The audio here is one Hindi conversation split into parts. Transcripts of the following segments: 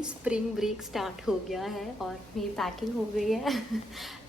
फाइनली स्प्रिंग ब्रेक स्टार्ट हो गया है और मेरी पैकिंग हो गई है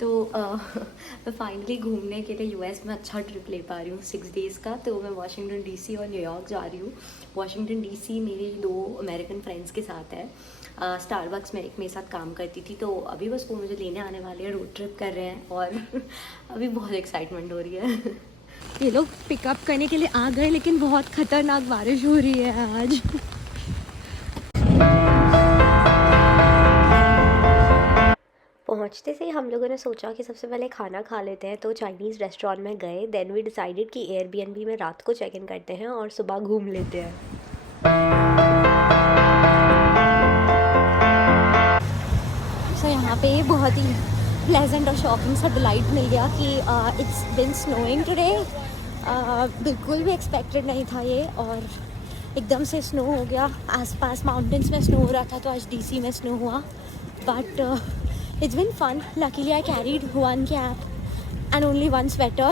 तो मैं फाइनली घूमने के लिए यूएस में अच्छा ट्रिप ले पा रही हूँ 6 डेज़ का। तो मैं वाशिंगटन डीसी और न्यूयॉर्क जा रही हूँ। वाशिंगटन डीसी मेरी 2 अमेरिकन फ्रेंड्स के साथ है। स्टारबक्स में एक मेरे साथ काम करती थी, तो अभी बस वो मुझे लेने आने वाले हैं, रोड ट्रिप कर रहे हैं और अभी बहुत एक्साइटमेंट हो रही है। ये लोग पिकअप करने के लिए आ गए, लेकिन बहुत खतरनाक बारिश हो रही है आज। पहुंचते से हम लोगों ने सोचा कि सबसे पहले खाना खा लेते हैं, तो चाइनीज़ रेस्टोरेंट में गए। देन वी डिसाइडेड कि एयरबीएनबी में रात को चेक इन करते हैं और सुबह घूम लेते हैं। सो यहाँ पे बहुत ही प्लेजेंट और शॉकिंग सा डिलाइट मिल गया कि इट्स बिन स्नोइंग टुडे। बिल्कुल भी एक्सपेक्टेड नहीं था ये, और एकदम से स्नो हो गया। आसपास माउंटेन्स में स्नो हो रहा था, तो आज डीसी में स्नो हुआ। But it's been fun. Luckily I carried 1 cap and only 1 sweater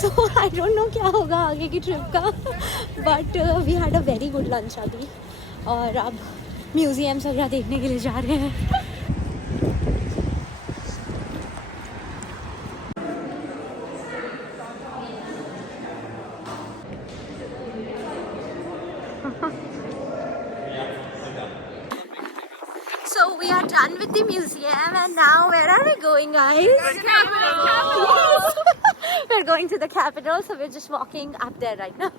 so I don't know क्या होगा आगे की ट्रिप का, but we had a very good lunch अभी, और अब म्यूजियम्स वगैरह देखने के लिए जा रहे हैं। So we are done with the museum and now where are we going, guys? The Capitol! Yes! We're going to the Capitol, so we're just walking up there right now.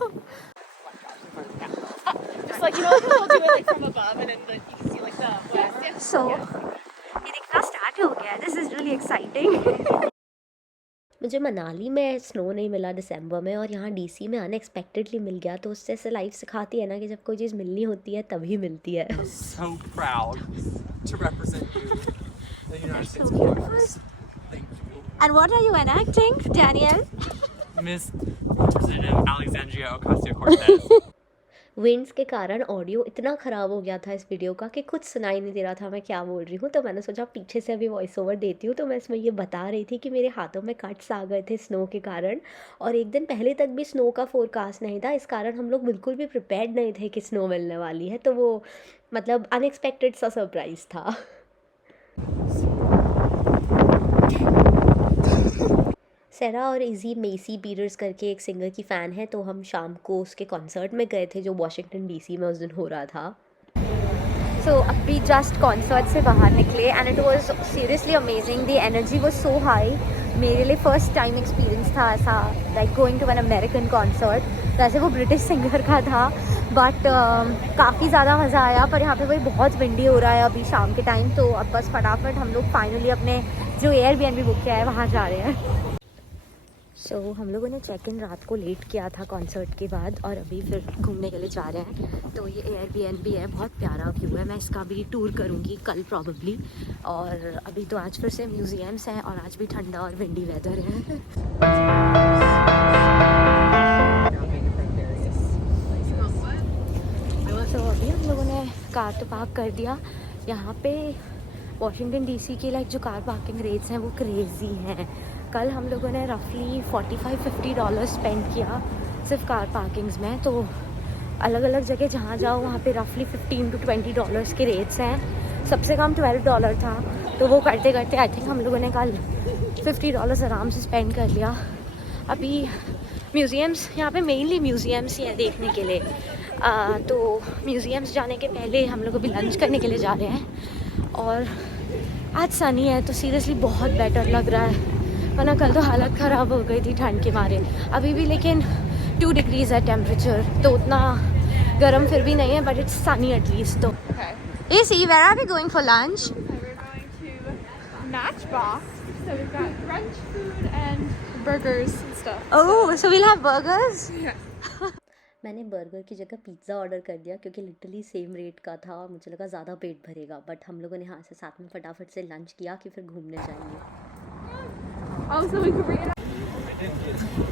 Just like, you know, like we'll do it like from above and then you can see like the west. So ये दिखना स्टार्ट हो गया है। This is really exciting. मुझे मनाली में स्नो नहीं मिला दिसंबर में, और यहाँ डीसी में अनएक्सपेक्टेडली मिल गया, तो उससे ऐसे लाइफ सिखाती है ना कि जब कोई चीज़ मिलनी होती है तभी मिलती है। So proud to represent you, the United States Congress. Thank you. And what are you enacting, Daniel? Miss Representative Alexandria Ocasio-Cortez. Winds के कारण ऑडियो इतना ख़राब हो गया था इस वीडियो का कि कुछ सुनाई नहीं दे रहा था मैं क्या बोल रही हूँ। तो मैंने सोचा पीछे से अभी वॉइस ओवर देती हूँ। तो मैं इसमें ये बता रही थी कि मेरे हाथों में कट्स आ गए थे स्नो के कारण, और एक दिन पहले तक भी स्नो का फोरकास्ट नहीं था। इस कारण हम लोग बिल्कुल भी प्रिपेयर्ड नहीं थे कि स्नो मिलने वाली है। तो वो मतलब अनएक्सपेक्टेड सा सरप्राइज़ था। सेरा और इजी मेसी पीटर्स करके एक सिंगर की फ़ैन है, तो हम शाम को उसके कॉन्सर्ट में गए थे जो वॉशिंगटन डीसी में उस दिन हो रहा था। सो अभी जस्ट कॉन्सर्ट से बाहर निकले and it was seriously amazing. The energy was so high. मेरे लिए फ़र्स्ट टाइम एक्सपीरियंस था ऐसा, like going to an American concert. वैसे वो ब्रिटिश सिंगर का था, बट काफ़ी ज़्यादा मज़ा आया। पर यहाँ पे वही बहुत विंडी हो रहा है अभी शाम के टाइम, तो अब बस फटाफट हम लोग फाइनली अपने जो एयरबीएनबी बुक किया है वहाँ जा रहे हैं। सो हम लोगों ने चेक इन रात को लेट किया था कॉन्सर्ट के बाद, और अभी फिर घूमने के लिए जा रहे हैं। तो ये एयरबीएनबी है, बहुत प्यारा व्यू है। मैं इसका भी टूर करूँगी कल प्रॉबली। और अभी तो आज फिर से म्यूज़ियम्स हैं, और आज भी ठंडा और विंडी वेदर है। तो अभी हम लोगों ने कार तो पार्क कर दिया। यहाँ पे वॉशिंगटन डीसी के लाइक जो कार पार्किंग रेट्स हैं वो क्रेज़ी हैं। कल हम लोगों ने रफली $45-50 स्पेंड किया सिर्फ कार पार्किंग्स में। तो अलग अलग जगह जहाँ जाओ वहाँ पे रफली $15 to $20 के रेट्स हैं। सबसे कम $12 था। तो वो करते करते आई थिंक हम लोगों ने कल $50 आराम से स्पेंड कर लिया। अभी म्यूज़ियम्स, यहाँ पे मेनली म्यूज़ियम्स ही हैं देखने के लिए। तो म्यूज़ियम्स जाने के पहले हम लोग अभी लंच करने के लिए जा रहे हैं, और आज सनी है तो सीरियसली बहुत बेटर लग रहा है, वरना कल तो हालत ख़राब हो गई थी ठंड के मारे। अभी भी लेकिन 2 डिग्रीज़ है टेम्परेचर, तो उतना गर्म फिर भी नहीं है, बट इट्स सनी एटलीस्ट। तो A C, where are we going for lunch? We're going to Matchbox, so we've got French food and burgers and stuff. Oh, so we'll have burgers. Yeah. मैंने बर्गर की जगह पिज़्ज़ा ऑर्डर कर दिया क्योंकि लिटरली सेम रेट का था, और मुझे लगा ज़्यादा पेट भरेगा। बट हम लोगों ने यहाँ से साथ में फटाफट से लंच किया कि फिर घूमने जाएंगे। Also, we could bring it up.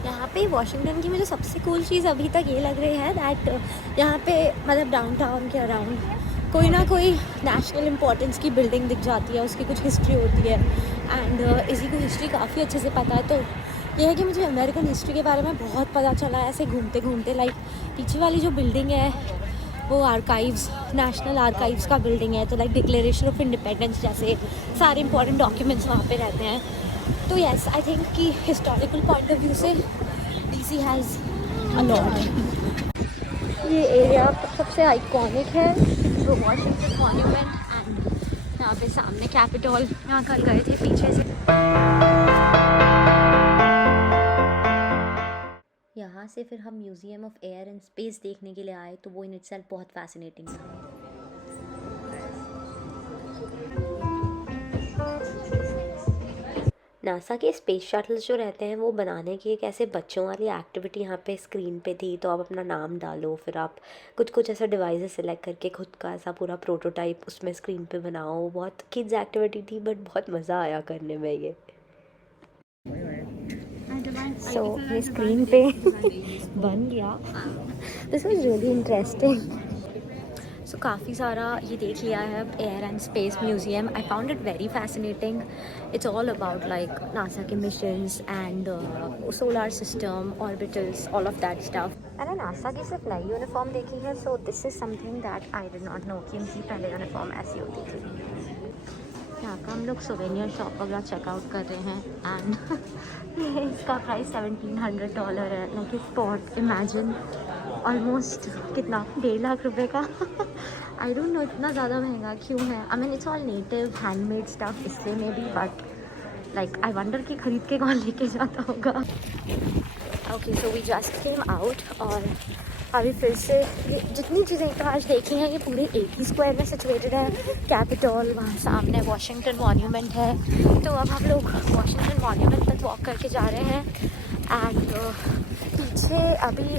यहाँ पे वॉशिंगटन की मुझे सबसे कूल चीज़ अभी तक ये लग रही है दैट यहाँ पे मतलब डाउनटाउन के अराउंड कोई ना कोई नेशनल इम्पोर्टेंस की बिल्डिंग दिख जाती है, उसकी कुछ हिस्ट्री होती है। एंड इसी को हिस्ट्री काफ़ी अच्छे से पता है। तो ये है कि मुझे अमेरिकन हिस्ट्री के बारे में बहुत पता चला है ऐसे घूमते घूमते। लाइक पीछे वाली जो बिल्डिंग है वो आर्काइव्स, नेशनल आर्काइव्स का बिल्डिंग है, तो लाइक डिक्लेरेशन ऑफ इंडिपेंडेंस जैसे सारे इंपॉर्टेंट डॉक्यूमेंट्स वहाँ पे रहते हैं। तो यस, आई थिंक कि हिस्टोरिकल पॉइंट ऑफ व्यू से DC हैज़ अ लॉट। ये एरिया सबसे आइकॉनिक है, वो वॉशिंगटन मॉन्यूमेंट, एंड यहाँ पे सामने कैपिटल, यहाँ कल गए थे पीछे से। यहाँ से फिर हम museum of air and space देखने के लिए आए, तो वो इन इटसेल्फ बहुत फैसिनेटिंग था। नासा के स्पेस शटल्स जो रहते हैं वो बनाने की एक ऐसे बच्चों वाली एक्टिविटी यहाँ पे स्क्रीन पे थी। तो आप अपना नाम डालो, फिर आप कुछ ऐसा डिवाइसेस सिलेक्ट करके खुद का ऐसा पूरा प्रोटोटाइप उसमें स्क्रीन पे बनाओ। बहुत किड्स एक्टिविटी थी, बट बहुत मज़ा आया करने में ये। सो ये स्क्रीन पे बन गया। This was really interesting. So काफ़ी सारा ये देख लिया है अब air and space museum. I found it very fascinating. It's all about like NASA के missions and solar system, orbitals, all of that stuff. मैंने नासा की सिर्फ नई यूनिफॉर्म देखी है, so this is something that I did not know कि इनकी पहले यूनिफॉर्म ऐसी होती थी। यहाँ पर हम लोग सोवेनियर शॉप वगैरह चेकआउट कर रहे हैं, एंड इसका प्राइस $1700 है। लाइक इस स्पॉट इमेजिन ऑलमोस्ट कितना, 1.5 लाख रुपए का। आई डोंट नो इतना ज़्यादा महंगा क्यों है। I mean it's all native handmade stuff, इससे में भी, बट लाइक आई वंडर कि खरीद के कौन लेके जाता होगा। Okay, so we just came out, और अभी फिर से जितनी चीज़ें तो आज देखी हैं ये पूरे एक ही स्क्वायर में सिचुएटेड है। कैपिटल, वहाँ सामने वॉशिंगटन मॉन्यूमेंट है। तो अब हम लोग वॉशिंगटन मॉन्यूमेंट तक वॉक करके जा रहे हैं, एंड पीछे अभी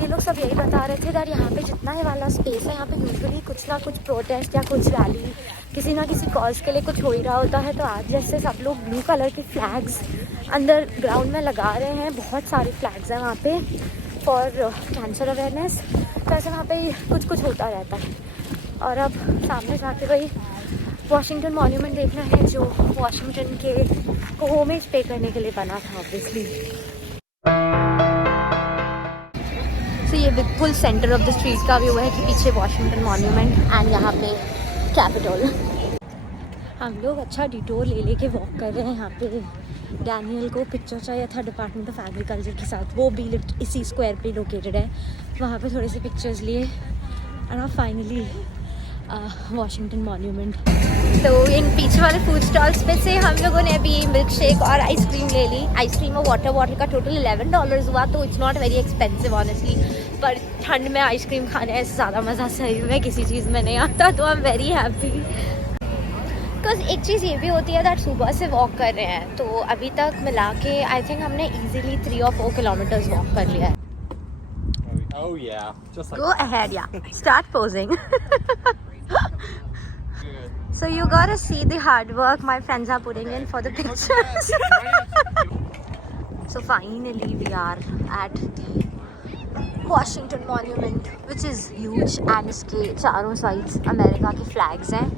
ये लोग सब यही बता रहे थे दैट यहाँ पे जितना ये वाला स्पेस है, यहाँ पे यूजुअली कुछ ना कुछ प्रोटेस्ट या कुछ रैली किसी ना किसी कॉज के लिए कुछ हो ही रहा होता है। तो आज जैसे सब लोग ब्लू कलर के फ्लैग्स अंडर ग्राउंड में लगा रहे हैं, बहुत सारे फ्लैग्स हैं वहाँ पे फॉर कैंसर अवेयरनेस। तो ऐसे वहाँ पे कुछ होता रहता है। और अब सामने जाके वही वॉशिंगटन मॉन्यूमेंट देखना है, जो वॉशिंगटन के को होमेज पे करने के लिए बना था ऑब्वियसली। तो ये बिल्कुल सेंटर ऑफ द स्ट्रीट का व्यू है कि पीछे वॉशिंगटन मॉन्यूमेंट एंड यहाँ पे कैपिटल। हम लोग अच्छा डिटोर ले के वॉक कर रहे हैं। यहाँ पे डैनियल को पिक्चर चाहिए था डिपार्टमेंट ऑफ एग्रीकल्चर के साथ, वो भी इसी स्क्वायर पे लोकेटेड है। वहाँ पे थोड़े से पिक्चर्स लिए, एंड फाइनली वॉशिंगटन मॉन्यूमेंट। तो इन पीछे वाले फूड स्टॉल्स पे से हम लोगों ने अभी मिल्क शेक और आइसक्रीम ले ली। आइसक्रीम और वाटर बॉटल का टोटल $11 हुआ, तो it's not very expensive honestly. पर ठंड में आइसक्रीम खाने से ज़्यादा मज़ा सही में किसी चीज़ में नहीं आता, तो I am very happy. Because एक चीज़ ये भी होती है दैट सुबह से वॉक कर रहे हैं, तो अभी तक मिला के आई थिंक हमने ईजिली 3 or 4 किलोमीटर्स वॉक कर लिया है। Oh yeah, just like Go ahead, yeah. Start posing. So you gotta see the hard work my friends are putting in for the pictures. So finally we are at the Washington Monument, which is huge, and इसके चारों साइड्स अमेरिका के फ्लैग्स हैं।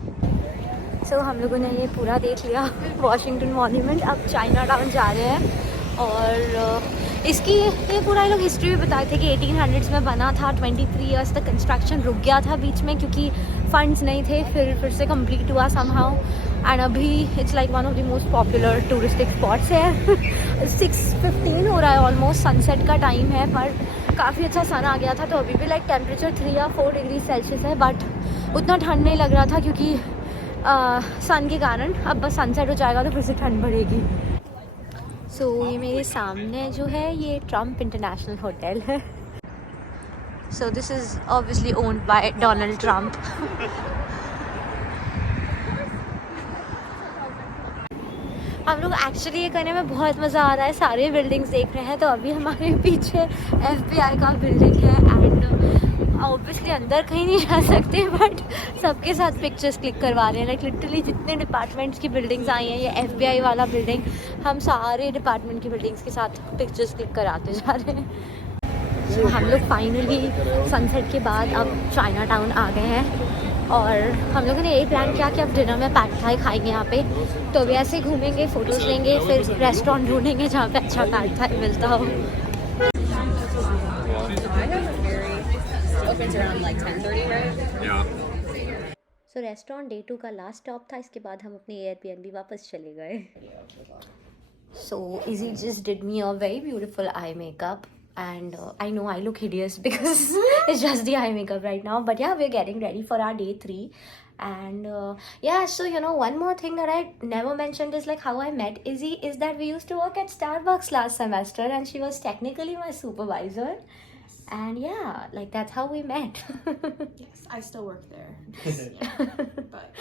So हम लोगों ने ये पूरा देख लिया वॉशिंगटन मॉन्यूमेंट। अब चाइना टाउन जा रहे हैं, और इसकी ये पूरा ये लोग हिस्ट्री भी बताए थे कि 1800s में बना था। 23 years तक कंस्ट्रक्शन रुक गया था बीच में क्योंकि फंड्स नहीं थे, फिर से कंप्लीट हुआ समहाउ, एंड अभी it's like one of the most popular touristic spots है। 6:15 हो रहा है, ऑलमोस्ट सनसेट का टाइम है, पर काफ़ी अच्छा सन आ गया था। तो अभी भी लाइक टेम्परेचर 3 या 4 डिग्री सेल्सियस है, बट उतना ठंड नहीं लग रहा था क्योंकि सन के कारण। अब बस सनसेट हो जाएगा तो फिर से ठंड बढ़ेगी। सो ये मेरे सामने जो है ये ट्रम्प इंटरनेशनल होटल है। So this is obviously owned by Donald Trump. हम लोग एक्चुअली ये करने में बहुत मज़ा आ रहा है, सारे बिल्डिंग्स देख रहे हैं। तो अभी हमारे पीछे FBI का बिल्डिंग है, एंड ऑब्वियसली अंदर कहीं नहीं जा सकते, बट सबके साथ पिक्चर्स क्लिक करवा रहे हैं। लाइक लिटरली जितने डिपार्टमेंट्स की बिल्डिंग्स आई हैं, ये FBI वाला बिल्डिंग, हम सारे डिपार्टमेंट की बिल्डिंग्स के साथ पिक्चर्स क्लिक कराते जा रहे हैं। तो हम लोग फाइनली सनसेट के बाद अब चाइना टाउन आ गए हैं, और हम लोगों ने यही प्लान किया कि अब डिनर में पैड थाई खाएंगे यहाँ पे। तो अभी ऐसे घूमेंगे, फ़ोटोज़ लेंगे, फिर रेस्टोरेंट ढूंढेंगे जहाँ पे अच्छा पैड थाई मिलता हो। opens around like 10:30, right? Yeah. सो रेस्टोरेंट डे 2 का लास्ट स्टॉप था. इसके बाद हम अपने एयरबीएनबी वापस चले गए. So Izzy just did me a very beautiful eye makeup, and I know I look hideous because it's just the eye makeup right now. But yeah, we're getting ready for our day 3, and yeah. So you know, one more thing that I never mentioned is like how I met Izzy is that we used to work at Starbucks last semester, and she was technically my supervisor. And yeah, like that's how we met. Yes, I still work there. But